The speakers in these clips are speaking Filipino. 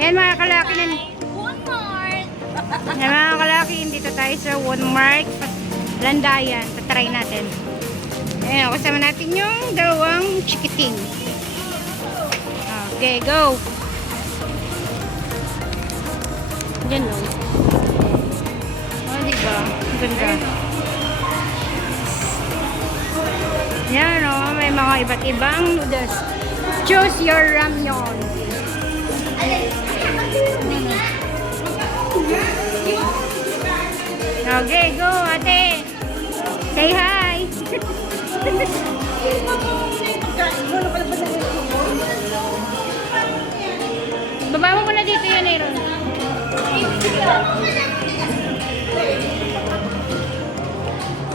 Yan mga kalaki na. Walmart. Yan mga kalaki, dito tayo sa Walmart. Landayan. Tatry natin. Ayan, kasama natin yung dalawang chikiting. Okay, go! Yan o. Oh, diba? Ganda. Yan o, may mga iba't ibang noodles. Choose your ramyun. Okay, go ate. Say hi. Baba mo muna dito yan, Aaron.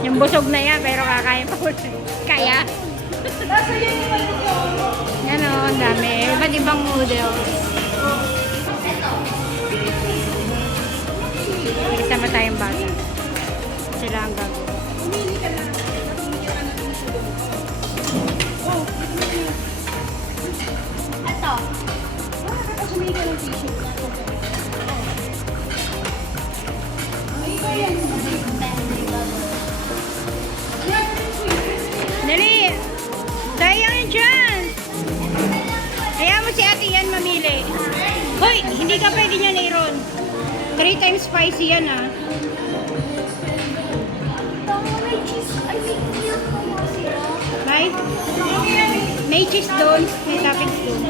Yung busog na yan, pero kakain pa po. Kaya. Yan o, ang dami. Iba't ibang noodles. May kasama tayong bata. Sila ang gagawin. Ito. Dali! Sayang yung chance! Hayaan mo si ate yan mamili. Hoy! Hindi ka pwede niyan, Aaron. 3 times spicy yan, ah. May cheese. Ay, may milk po syrup. May cheese doon. May toppings doon.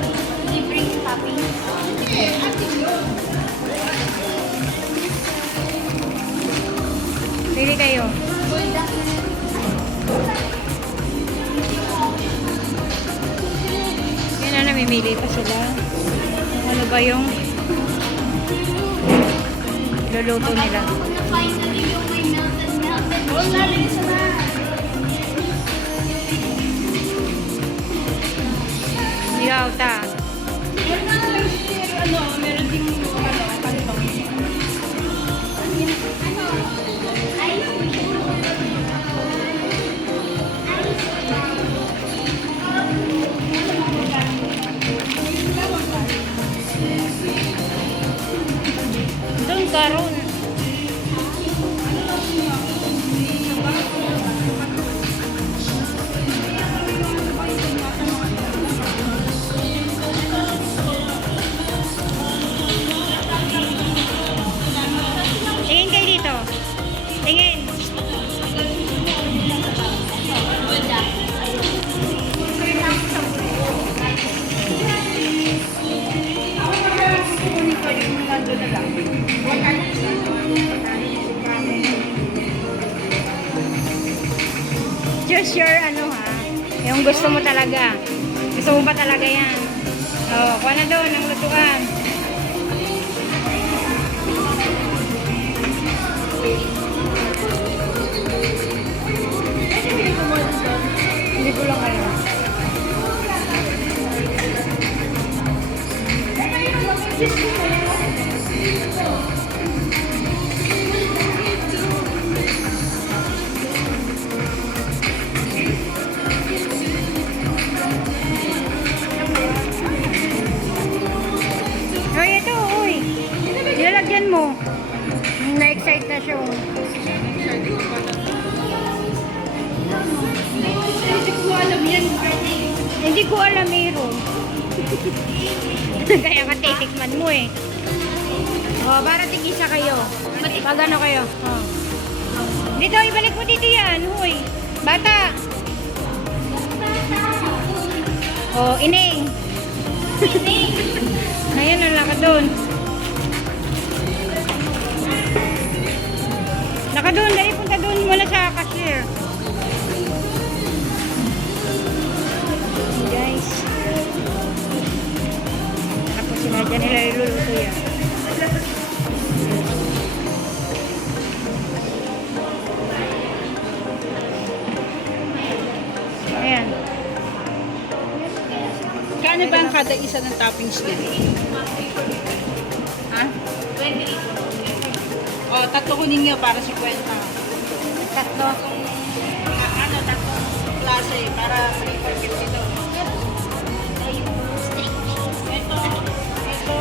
Libreng topping. Pili kayo. Yan na, namimili pa sila. Ano ba yung luluto nila? Finally, yung may melted Yaw ta. meron din kantong. Doon karon. Tingin kayo dito. Tingin. Choose your ano ha. Yung gusto mo talaga. Gusto mo ba talaga yan? Oo, kuha na doon ang lutuan. Hindi ko lang alam. Hoy, ito, uy. Nilalagyan mo. Na-excite na siya. Hindi ko alam yan. Hindi ko alam, Aaron. Kaya ka titikman mo eh. O, para tigisa kayo. Pag ano kayo. O. Dito, ibalik mo dito yan. Huy. Bata. O, ineng. Ayan, ang laka doon. Laka doon, dali punta doon muna sa cashier. Guys. Tapos sila dyan nila iluluto yan. Ayan. Kano ba ang kada isa ng toppings niya? Ha? 20. O, tatlo kunin niyo para 50. Tatlo. Tatlong klase para 350 daw. Ito,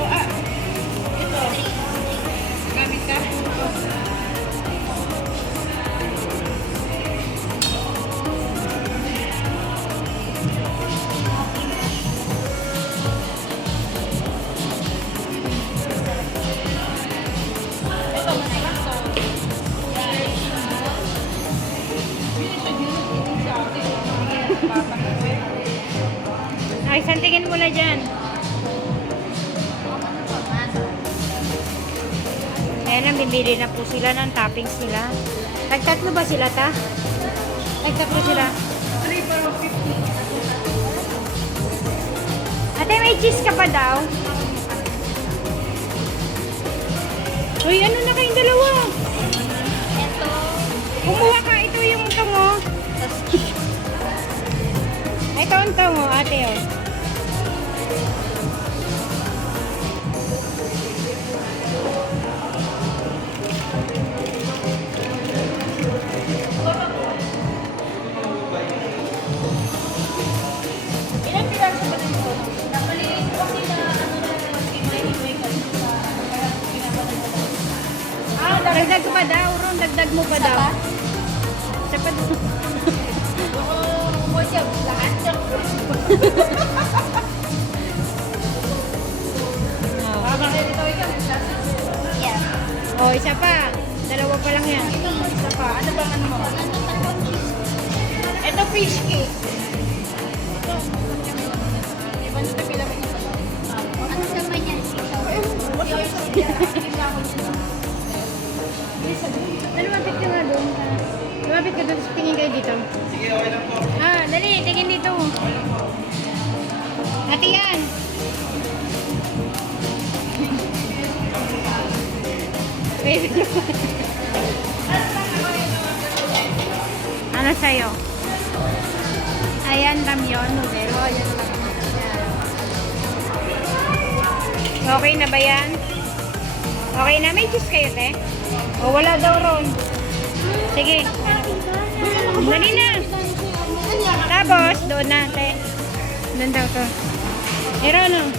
Ayan na, bibili na po sila ng toppings nila. Tagtatlo ba sila, ta? Tagtatlo sila. 3 for 50. Ate, may cheese ka pa daw? Uy, ano na kayong dalawa? Ito. Kumuha ka, ito yung tungo. Ito ang tungo, ate, oh. Ilang piraso ba nito? Napaliit ko kasi na ano na himay-himay kasi sa Ah, dagdag pa daw, Ron. Dagdag mo pa daw. Isa pa daw. Oo, siya lahat siya. Yeah. Oh, isa pa. Dalawa pa lang yan. Isa pa. Ano bang ano mo? Ano tatlong cheese? Ito fish cake. Ano naman yan? Lumapit ka nga doon. Lumapit ka doon. Tingin kayo dito. Sige, okay lang po. Ah, dali. Tingin dito. Ate yan. Baby. Ano sa'yo? Ayan, ramyon, nubero. Ayan lang. Okay na ba yan? Okay na? May cheese kayo, te? O, wala daw, Ron. Sige. Dali na. Tapos, doon na, te. Doon daw to. Pero ano?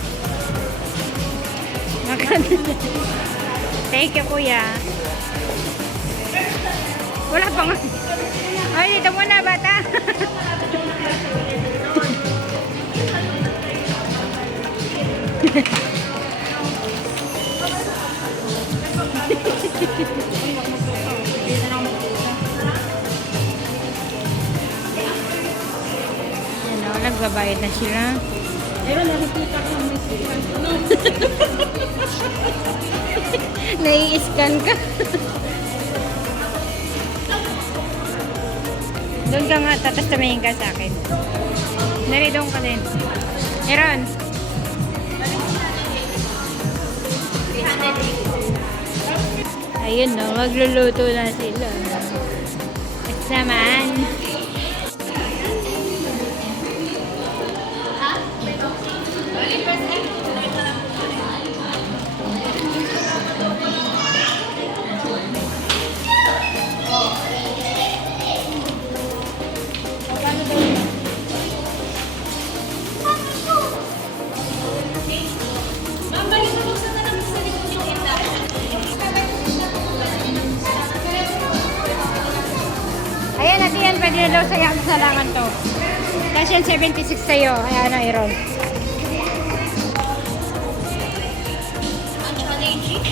Makan. Thank you, kuya. Wala pa nga. Ay, dito muna, bata. Ano, nagbabayad na sila. Pero nakikita ko may sikat. Nai-scan ka. Doon ka nga, tatas tumingin ka sa akin. Dali, doon ka din. Meron. Ayun no, magluluto na sila. At samaan. Ayan, natin yan. Pwede na daw sa langan to. Tapos yan, 76 sa'yo. Ayan na, Aaron. Ang challenging.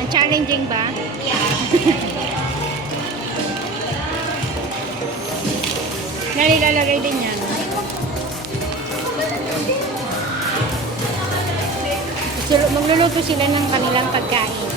Ang challenging ba? Yeah. Nalilalagay din yan. Magluluto sila ng kanilang pagkain.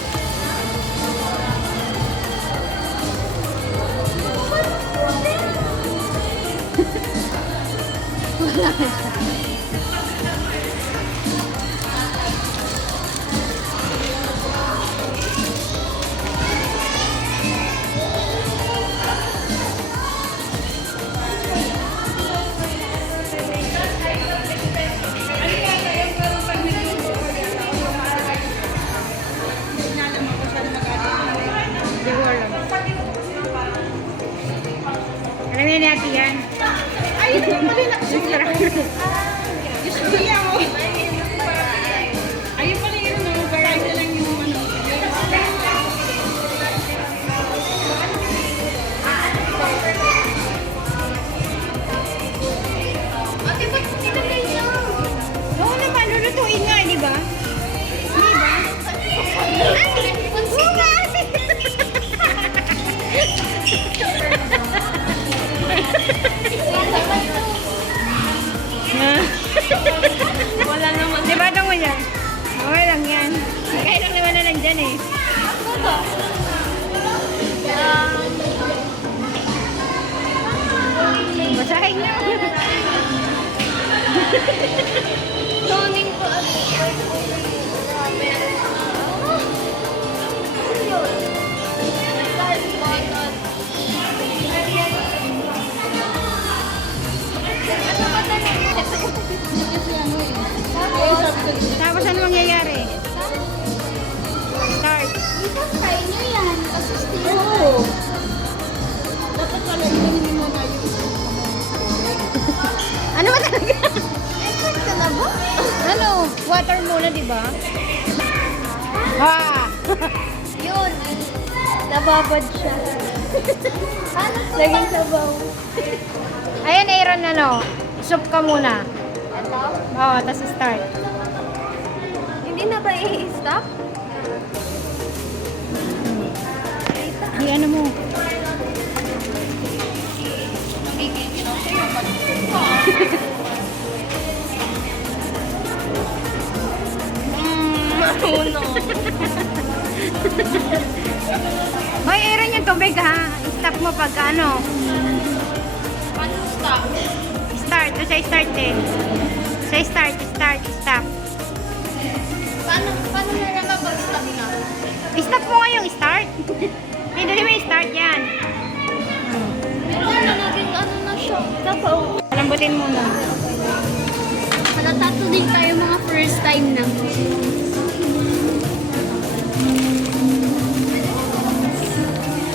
Hindi ko alam. Alam natin yan. Ay, ito yung mali na. Diyos ko yan, oh. Ayun pala yun, no? Variety lang yung ano. Ate, ba't nilagay niyo? Oo naman, lulutuin nga, di ba? Di ba? Ay, bunga! Wala na nyo. Toning ko at grabe. Yun. Dahil button. Ano ba talaga? Kasi ano yun. Tapos ano mangyayari? Start. Try nyo yan. Kasi still. Oo. Dapat pala inumin mo na yung Ano ba talaga? Expert ka na ba? Ano? Water muna, di ba? Ha! Yun. Nababad siya. Paano to? Naging sabaw. Ayan, Aaron, ano? Soup ka muna. Ito? Oo, tapos start. Hindi na ba i-stop? Ay, ano mo? Mahuno. Hoy, Aaron, yung tubig, ha? Stop mo pagka ano. Paano stop? Start. Doon sa start eh. Sa start, stop. Paano na naman pag-stop na? Stop mo nga yung start. Hindi mo yung start yan. Pero na naging ano na siya. Sabaw. Lambutin muna. Halata din tayo mga first time na.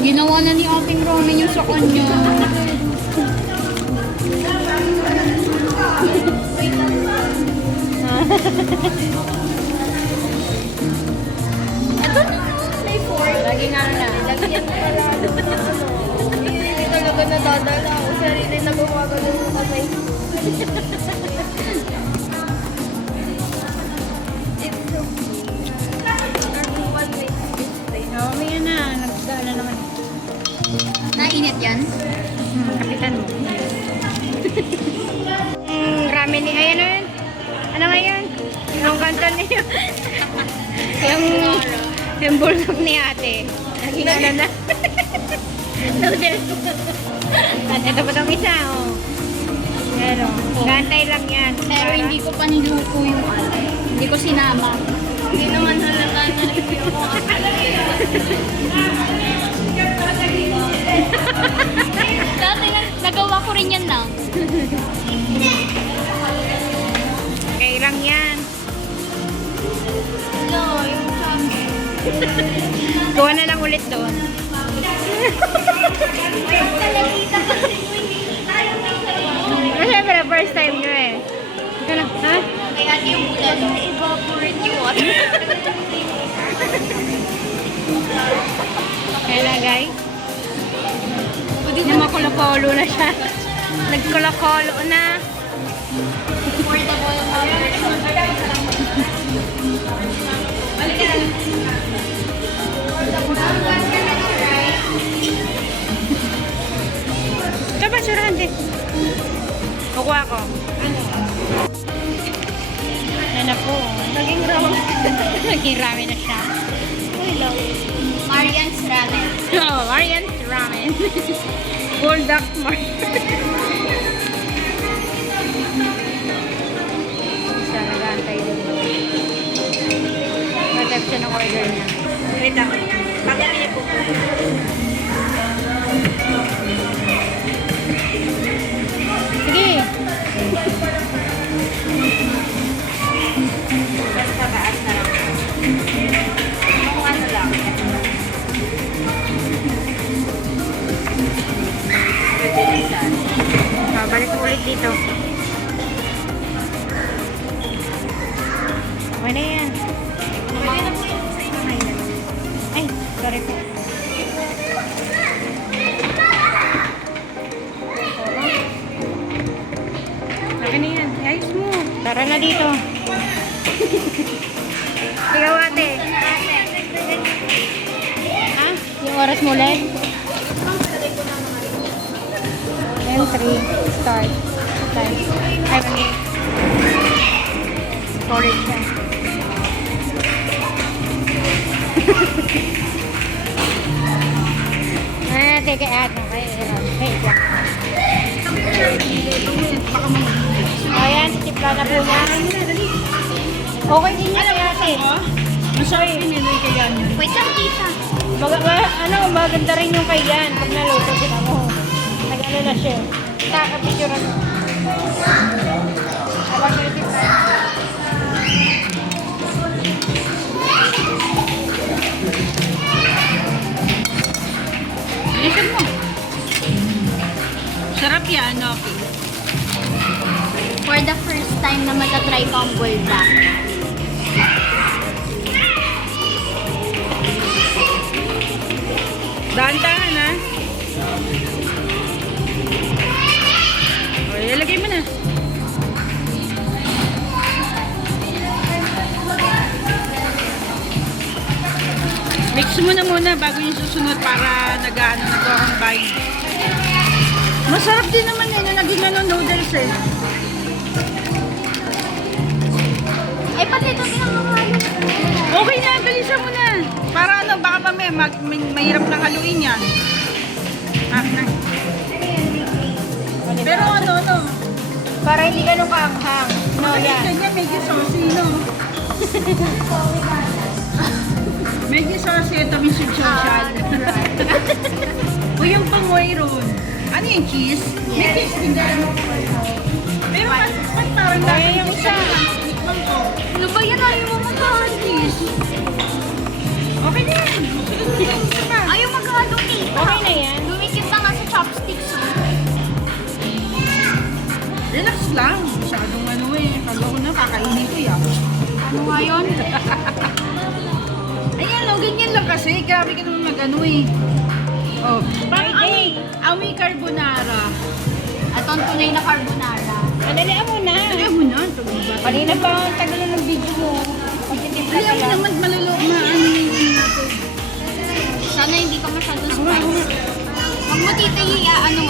Ginawa na ni ating Roman yung sa kanya. Ito na, may fork. Laging ano na. Lagyan mo pala ano na ano. Hindi talaga nadadala ako. Sarili na gumagano yung kamay. Oo, may yan na. Nagdaan na naman. Nainit yan? Kapitan mo. Ramen ni... Ayan na yun. Ano nga yun? Yung kanton niyo. yung bulldog ni ate. Naging ano na. Noodles. At ito pa itong isa, oh. Pero, gantay lang yan. Pero hindi ko pa niluto yung ano. Hindi ko sinama. Hindi naman halata na review ko. Dati nagawa ko rin yan lang. Okay lang yan. Hello, yung sabi. Kuha na lang ulit doon. Talagita kasi ko hindi. Kasi syempre, first time nyo eh. Ito lang, ha? Kaya yung bulan, evaporate yung water. Kaya na guys. Namakulokolo na siya. Nagkulokolo na. Portable version. Ito ba, surahan din. Kukuha ko. Ano na po. Naging ramen. Naging ramen na siya. Hello. Marian's Ramen. Oh, Marian's Ramen. Bulldog Marian. Isa, nag-aantay din. Matap siya ng order niya. Wait ako. Pagkali niya po. Sige. Basta taas na lang. Kung ano lang. Pwede na isa. Balik ko ulit dito. Okay na yan. Pwede na po yung sa inyo na yun. Ay, sorry po. Okay na yan. Ayos mo. Tara na dito. Ikaw ate. Ha? Yung oras mo ulit? Entry. Start. Time. 5 minutes. Storage siya. Take it out. Okay, wait lang. Timpla na po niya. Okay din niya kaya ate. Masarap pininoy kaya niya. Wait lang, tita. Maganda rin yung kay Yan. Pag naluto sila mo. Nag-ano na siya. Nakapicture ako. Habang yung timpla. Bilisan mo. Sarap yan, okay. For the first time na matatry ko ang bulldog. Dahan-dahan, ha? O, ilagay mo na. Mix mo na muna bago yung susunod para nag-ano na to ang bite. Masarap din naman yun yung naging ano, noodles eh. Ay, pati ito pinanghalo. Okay na, bilisan mo na. Para ano, baka mamaya mahirap na haluin yan. Ah, na. Pero ano, Para hindi ganun kaanghang. No, yan. ganyan, medyo saucy, no? Medyo saucy, ito may social. O yung pangoy ron. Ano yung cheese? May cheese din dyan. Pero mas parang Kaya yung isa. Tikman ko. Ano ba yan? Ayaw mo mag-cheese. Okay na yan. Isa pa. Ayaw mag-halo, tita. Okay na yan. Lumikit na nga sa chopsticks. Relax lang. Masyadong ano eh. Kala ko na kakainin ko yan. Ano nga yun? Ayan o, ganyan lang kasi. Grabe ka naman mag-ano eh. Oh, parang amoy carbonara. At ang tunay na carbonara. Andalian mo na. Kaya mo na. Ito ba? Kanina pa ang tagal na ng video mo. Pagtitimpla Kaya ka mo lang. naman malulok na ano yung natin. Sana hindi ka masyadong spicy. Huwag mo tita ano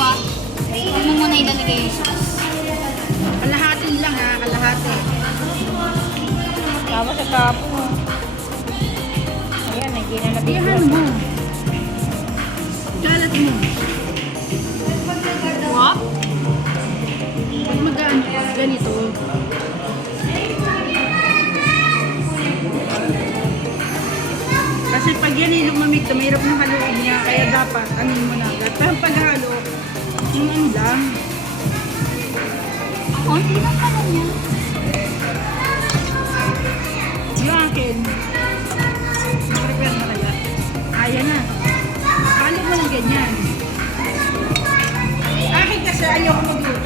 Huwag mo muna ilalagay yung sauce. Kalahati lang ha, kalahati. Tama sa kapo mo. Ayan, hindi na nabigyan. Iyahan mo. Galat mo. What? Pag mag-ano, ganito. Kasi pag yan ay lumamig, mahirap ng haluin niya. Kaya dapat, anin mo na agad. Pero paghalo, yung ano lang. Ako, hindi lang pala niya. Yung akin. Prepare na kaya. Ayan na. Halo mo ng ganyan. Akin kasi ayaw ko magluto.